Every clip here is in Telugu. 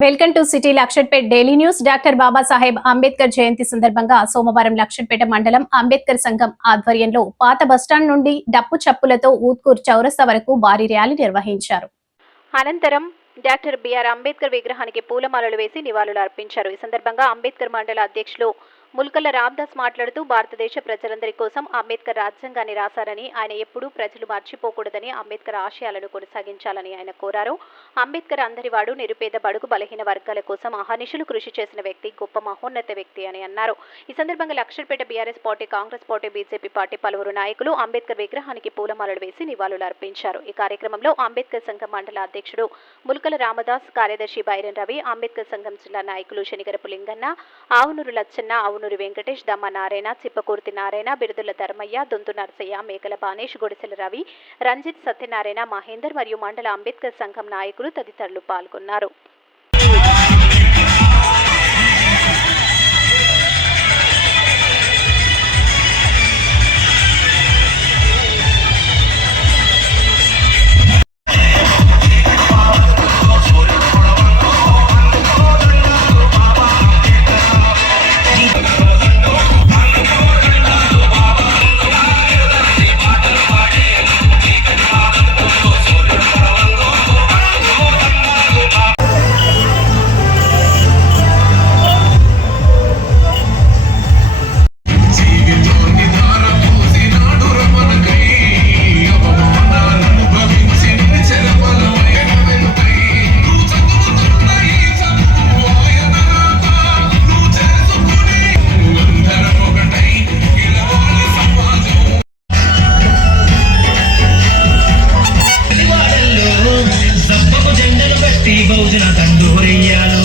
Welcome to city Luxettipet daily news. Doctor Babasaheb Ambedkar Jayanti సందర్భంగా సోమవారం లక్షట్పేట మండలం అంబేద్కర్ సంఘం ఆధ్వర్యంలో పాత బస్టాండ్ నుండి డప్పు చప్పులతో ఊత్కూర్ చౌరస్తా వరకు భారీ ర్యాలీ నిర్వహించారు. అనంతరం డాక్టర్ బిఆర్ అంబేద్కర్ విగ్రహానికి పూలమాలలు వేసి నివాళులు అర్పించారు ఈ సందర్భంగా అంబేద్కర్ మండల అధ్యక్షులు ముల్కల రామ్దాస్ మాట్లాడుతూ భారతదేశ ప్రజలందరి కోసం అంబేద్కర్ రాజ్యాంగాన్ని రాశారని ఆయన ఎప్పుడూ ప్రజలు మర్చిపోకూడదని అంబేద్కర్ ఆశయాలను కొనసాగించాలని ఆయన కోరారు. అంబేద్కర్ అందరివాడు నిరుపేద బడుగు బలహీన వర్గాల కోసం అహర్నిశలు కృషి చేసిన వ్యక్తి గొప్ప మహోన్నత వ్యక్తి అని అన్నారు. ఈ సందర్భంగా Luxettipet BRS party Congress party BJP party పలువురు నాయకులు అంబేద్కర్ విగ్రహానికి పూలమాలలు వేసి నివాళులు అర్పించారు ఈ కార్యక్రమంలో అంబేద్కర్ సంఘం మండల అధ్యక్షుడు ముల్కల రామదాస్ కార్యదర్శి బైరన్ రవి అంబేద్కర్ సంఘం జిల్లా నాయకులు శనిగరపు లింగన్న ఆవునూరు లచ్చన్న ఆవునూరు వెంకటేష్ దమ్మ నారాయణ చిప్పకూర్తి నారాయణ బిరుదుల ధర్మయ్య దొంతు నరసయ్య మేకల బానేష్ గుడిసెల రవి రంజిత్ సత్యనారాయణ మహేందర్ మరియు మండల అంబేద్కర్ సంఘం నాయకులు తదితరులు పాల్గొన్నారు. కట్టి బహుజన తండోరెయ్యాలు.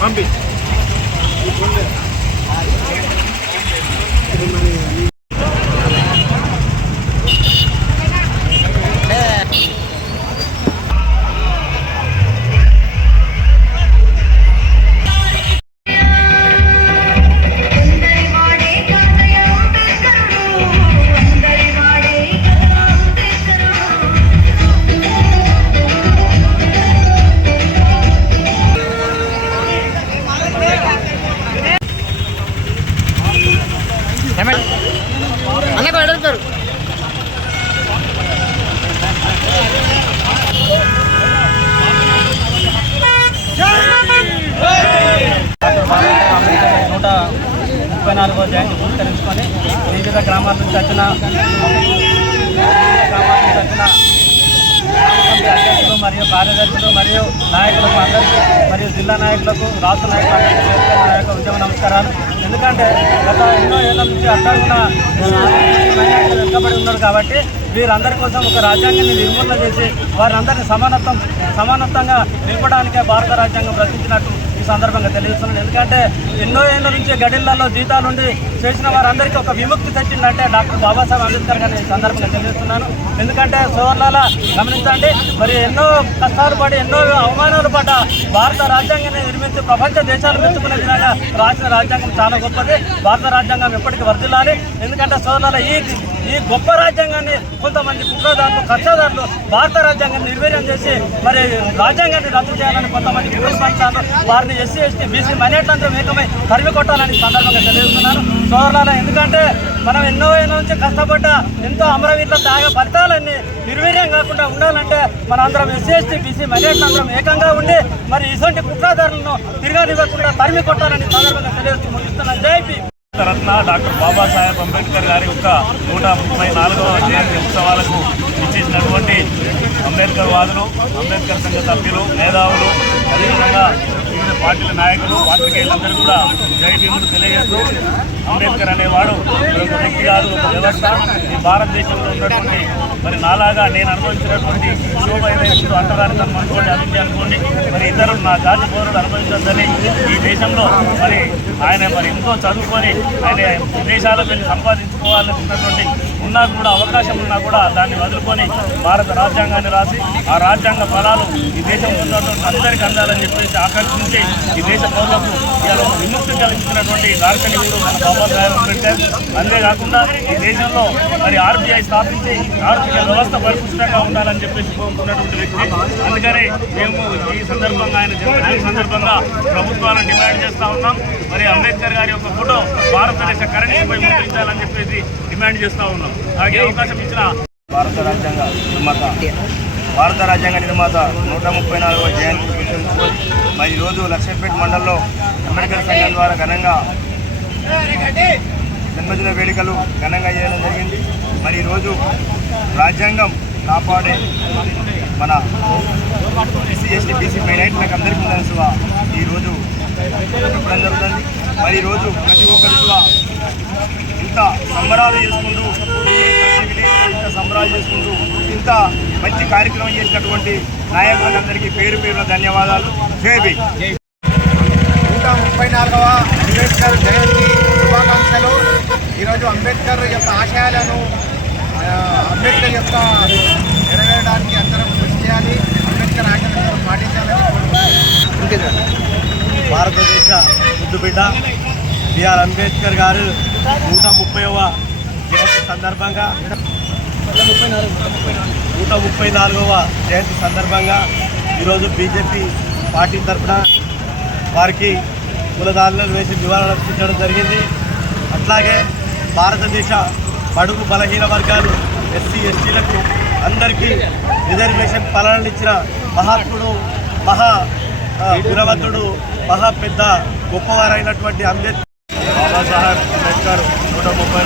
పంపించే. 그만해요. నాలుగో జయంతి పురస్కరించుకొని వివిధ గ్రామాల నుంచి వచ్చిన గ్రామాల నుంచి వచ్చిన అధ్యక్షులు మరియు కార్యదర్శులు మరియు నాయకులకు అందరికీ మరియు జిల్లా నాయకులకు రాష్ట్ర నాయకులకు అందరికీ నా యొక్క ఉద్యమ నమస్కారాలు. ఎందుకంటే గత ఎన్నో ఏళ్ళ నుంచి అట్టడుగున వెనుకబడి ఉన్నారు కాబట్టి వీరందరి కోసం ఒక రాజ్యాంగాన్ని నిర్మూలన చేసి వారందరినీ సమానత్వం సమానత్వంగా నిలపడానికే భారత రాజ్యాంగం రచించినట్టు సందర్భంగా తెలియజేస్తున్నాను. ఎందుకంటే ఎన్నో ఏళ్ళ నుంచి గడిళ్ళలో జీతాలుండి చేసిన వారందరికీ ఒక విముక్తి తెచ్చిందంటే డాక్టర్ బాబాసాహెబ్ అంబేద్కర్ గారిని సందర్భంగా తెలియజేస్తున్నాను. ఎందుకంటే సోదరులాల గమనించండి మరి ఎన్నో కష్టాలు పడి ఎన్నో అవమానాలు పడ్డ భారత రాజ్యాంగాన్ని నిర్మించి ప్రపంచ దేశాలు మెచ్చుకునే విధంగా రాసిన రాజ్యాంగం చాలా గొప్పది. భారత రాజ్యాంగం ఎప్పటికీ వర్ధిల్లాలి. ఎందుకంటే సోదరుల ఈ ఈ గొప్ప రాజ్యాంగాన్ని కొంతమంది కుట్రదారులు కక్షదారులు భారత రాజ్యాంగాన్ని నిర్వీర్యం చేసి మరి రాజ్యాంగాన్ని రద్దు చేయాలని కొంతమంది కుట్ర వారిని ఎస్సీ ఎస్టీ బీసీ మైనార్టీలంతా ఏకమై తరిమి కొట్టాలని సందర్భంగా తెలియజేస్తున్నాను. సోదరులారా ఎందుకంటే మనం ఎన్నో ఏళ్ళ నుంచి కష్టపడ్డ ఎంతో అమరవీరుల త్యాగ ఫలితాలన్నీ నిర్వీర్యం కాకుండా ఉండాలంటే మన అందరం ఎస్సీ ఎస్టీ బీసీ మైనార్టీలు ఏకంగా ఉండి మరి ఇటువంటి కుట్రదారులను తిరగనివ్వకుండా తరిమి కొట్టాలని సందర్భంగా తెలియజేస్తూ ముగిస్తున్నాను జైపీ రత్న డాక్టర్ బాబాసాహెబ్ అంబేద్కర్ గారి యొక్క నూట ముప్పై నాలుగవ జయంతి ఉత్సవాలకు ఇచ్చేసినటువంటి అంబేద్కర్ వాదులు అంబేద్కర్ సంఘ సభ్యులు మేధావులు అదేవిధంగా వివిధ పార్టీల నాయకులు పాత్రికేయులందరూ కూడా జై భీములు తెలియజేస్తూ అంబేద్కర్ అనేవాడు ఒక వ్యక్తి కాదు ఒక వ్యవస్థ. ఈ భారతదేశంలో ఉన్నటువంటి మరి నాలాగా నేను అనుభవించినటువంటి శోభ ఏదైతే అంటరానితనం అనుకోండి అభివృద్ధి అనుకోండి. మరి ఇతరులు నా జాతి పౌరులు అనుభవించొద్దని ఈ దేశంలో మరి ఆయన మరి ఎంతో చదువుకొని ఆయన విదేశాలకు వెళ్ళి సంపాదించుకోవాలనుకున్నటువంటి ఉన్నా కూడా అవకాశం ఉన్నా కూడా దాన్ని వదులుకొని భారత రాజ్యాంగాన్ని రాసి ఆ రాజ్యాంగ ఫలాలు ఈ దేశంలో ఉన్నటువంటి అందరికీ అందాలని చెప్పేసి ఆకర్షించి ఈ దేశ పౌరులకు ఇవాళ విముక్తి కలిగించినటువంటి దార్శనికుడు మన బాబాసాహెబ్ అంబేద్కర్. అంతేకాకుండా ఈ దేశంలో మరి ఆర్బీఐ స్థాపించి ఆర్థిక వ్యవస్థ పరిపుష్టంగా ఉండాలని చెప్పేసి కోరుకున్నటువంటి వ్యక్తి. అందుకనే మేము ఈ సందర్భంగా ఆయన జన్మదిన సందర్భంగా ప్రభుత్వాలను డిమాండ్ చేస్తా ఉన్నాం. మరి అంబేద్కర్ గారి యొక్క ఫోటో భారతదేశ కరెన్సీపై ముద్రించాలని చెప్పేసి డిమాండ్ చేస్తా ఉన్నాం. అలాగే అవకాశం ఇచ్చిన భారత రాజ్యాంగ నిర్మాత. భారత రాజ్యాంగ నిర్మాత నూట ముప్పై నాలుగవ జయంతి మరి ఈరోజు లక్ష్మీపేట మండలంలో అంబేద్కర్ సంఘం ద్వారా ఘనంగా జన్మదిన వేడుకలు ఘనంగా చేయడం జరిగింది. మరి ఈరోజు రాజ్యాంగం కాపాడే మన ఎస్సీ ఎస్టీ బీసీ మైనార్టీలకు అందరికీ తెలుసుగా ఈరోజు చెప్పడం జరుగుతుంది? మరి ఈరోజు ప్రతి ఒక్కరిగా ఇంత సంబరాలు చేసుకుంటూ ఇంత సంబరాలు చేసుకుంటూ ఇంత మంచి కార్యక్రమం చేసినటువంటి నాయకులందరికీ పేరు పేరున ధన్యవాదాలు. జేబీ నూట ముప్పై నాలుగవ అంబేద్కర్ జయంతి శుభాకాంక్షలు. ఈరోజు అంబేద్కర్ యొక్క ఆశయాలను అంబేద్కర్ యొక్క నెరవేరడానికి అందరం కృషి చేయాలి. అంబేద్కర్ ఆశయాలను పాటించాలని కోరుకుంటున్నాను. భారతదేశ ముద్దుబిడ్డ బిఆర్ అంబేద్కర్ గారు నూట ముప్పైవ జయంతి సందర్భంగా నూట ముప్పై నాలుగవ జయంతి సందర్భంగా ఈరోజు బీజేపీ పార్టీ తరఫున వారికి కులదారులను వేసి నివారణ అర్పించడం జరిగింది. అట్లాగే భారతదేశ బడుగు బలహీన వర్గాలు ఎస్సీ ఎస్టీలకు అందరికీ రిజర్వేషన్ ఫలాలను ఇచ్చిన మహాత్ముడు మహా గుణవంతుడు మహా పెద్ద గొప్పవారైనటువంటి అంబేద్కర్ బాబాసాహెబ్ అంబేద్కర్ నూట ముప్పై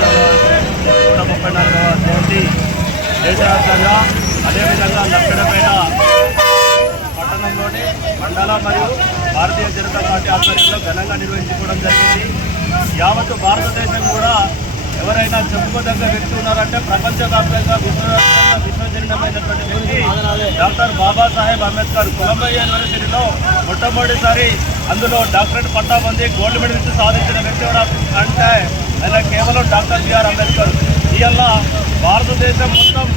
నూట ముప్పై నాలుగవ జయంతి దేశవ్యాప్తంగా అదేవిధంగా లక్షణపేట పట్టణంలోని మండల మరియు భారతీయ జనతా పార్టీ ఆధ్వర్యంలో ఘనంగా నిర్వహించుకోవడం జరిగింది. యావత్ భారతదేశం కూడా ఎవరైనా చెప్పుకోదగ్గ వ్యక్తి ఉన్నారంటే ప్రపంచవ్యాప్తంగా విశ్వవ్యాప్తంగా విశ్వజనీయమైనటువంటి వ్యక్తి డాక్టర్ బాబాసాహెబ్ అంబేద్కర్ కొలంబియా యూనివర్సిటీలో మొట్టమొదటిసారి అందులో డాక్టరేట్ పట్టా పొంది గోల్డ్ మెడల్ ఇచ్చి సాధించిన వ్యక్తి అంటే ఆయన కేవలం డాక్టర్ బిఆర్ అంబేద్కర్. ఇవల్ల భారతదేశం మొత్తం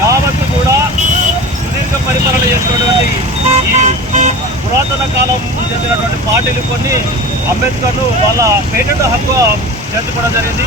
యావత్తు కూడా సుదీర్ఘ పరిపాలన చేసినటువంటి ఈ పురాతన కాలం చెందినటువంటి పార్టీలు కొన్ని అంబేద్కర్ను వాళ్ళ పేటెంట్ హక్కు చేర్చుకోవడం జరిగింది.